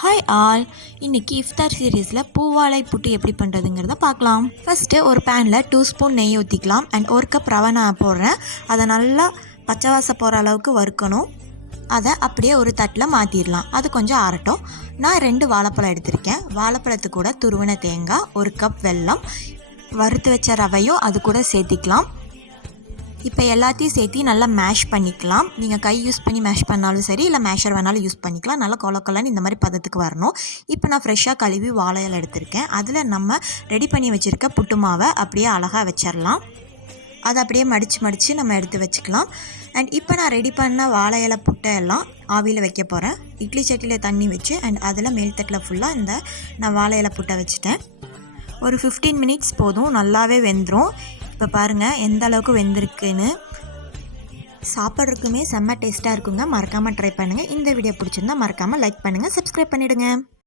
Hi all, இன்றைக்கி இஃப்தார் சீரீஸில் பூவாழை புட்டு எப்படி பண்ணுறதுங்கிறத பார்க்கலாம். ஃபஸ்ட்டு ஒரு பேனில் 2 ஸ்பூன் நெய் ஊற்றிக்கலாம். அண்ட் 1 கப் ரவை நான் போடுறேன். அதை நல்லா பச்சை வாசம் போகிற அளவுக்கு வறுக்கணும். அதை அப்படியே ஒரு தட்டில் மாற்றிடலாம். அது கொஞ்சம் ஆறட்டும். நான் 2 வாழைப்பழம் எடுத்திருக்கேன். வாழைப்பழத்து கூட துருவின தேங்காய், 1 கப் வெல்லம், வறுத்து வச்ச ரவையும் அது கூட சேர்த்திக்கலாம். இப்போ எல்லாத்தையும் சேர்த்து நல்லா மேஷ் பண்ணிக்கலாம். நீங்கள் கை யூஸ் பண்ணி மேஷ் பண்ணாலும் சரி, இல்லை மேஷர் வேணாலும் யூஸ் பண்ணிக்கலாம். நல்லா கொலன்னு இந்த மாதிரி பதத்துக்கு வரணும். இப்போ நான் ஃப்ரெஷ்ஷாக கழுவி வாழை இலை எடுத்திருக்கேன். அதில் நம்ம ரெடி பண்ணி வச்சுருக்க புட்டு மாவை அப்படியே அழகாக வச்சிடலாம். அதை அப்படியே மடித்து நம்ம எடுத்து வச்சுக்கலாம். அண்ட் இப்போ நான் ரெடி பண்ண வாழை இலை புட்டை எல்லாம் ஆவியில் வைக்க போகிறேன். இட்லி சட்டியில் தண்ணி வச்சு அண்ட் அதில் மேல்தட்டில் ஃபுல்லாக நான் வாழை இலை புட்டை வச்சுட்டேன். ஒரு 15 மினிட்ஸ் போதும், நல்லாவே வெந்துடும். இப்போ பாருங்கள் எந்த அளவுக்கு வெந்திருக்குன்னு. சாப்பிட்றதுக்குமே செம்ம டேஸ்ட்டாக இருக்குங்க. மறக்காமல் ட்ரை பண்ணுங்கள். இந்த வீடியோ பிடிச்சிருந்தா மறக்காமல் லைக் பண்ணுங்கள், சப்ஸ்கிரைப் பண்ணிவிடுங்க.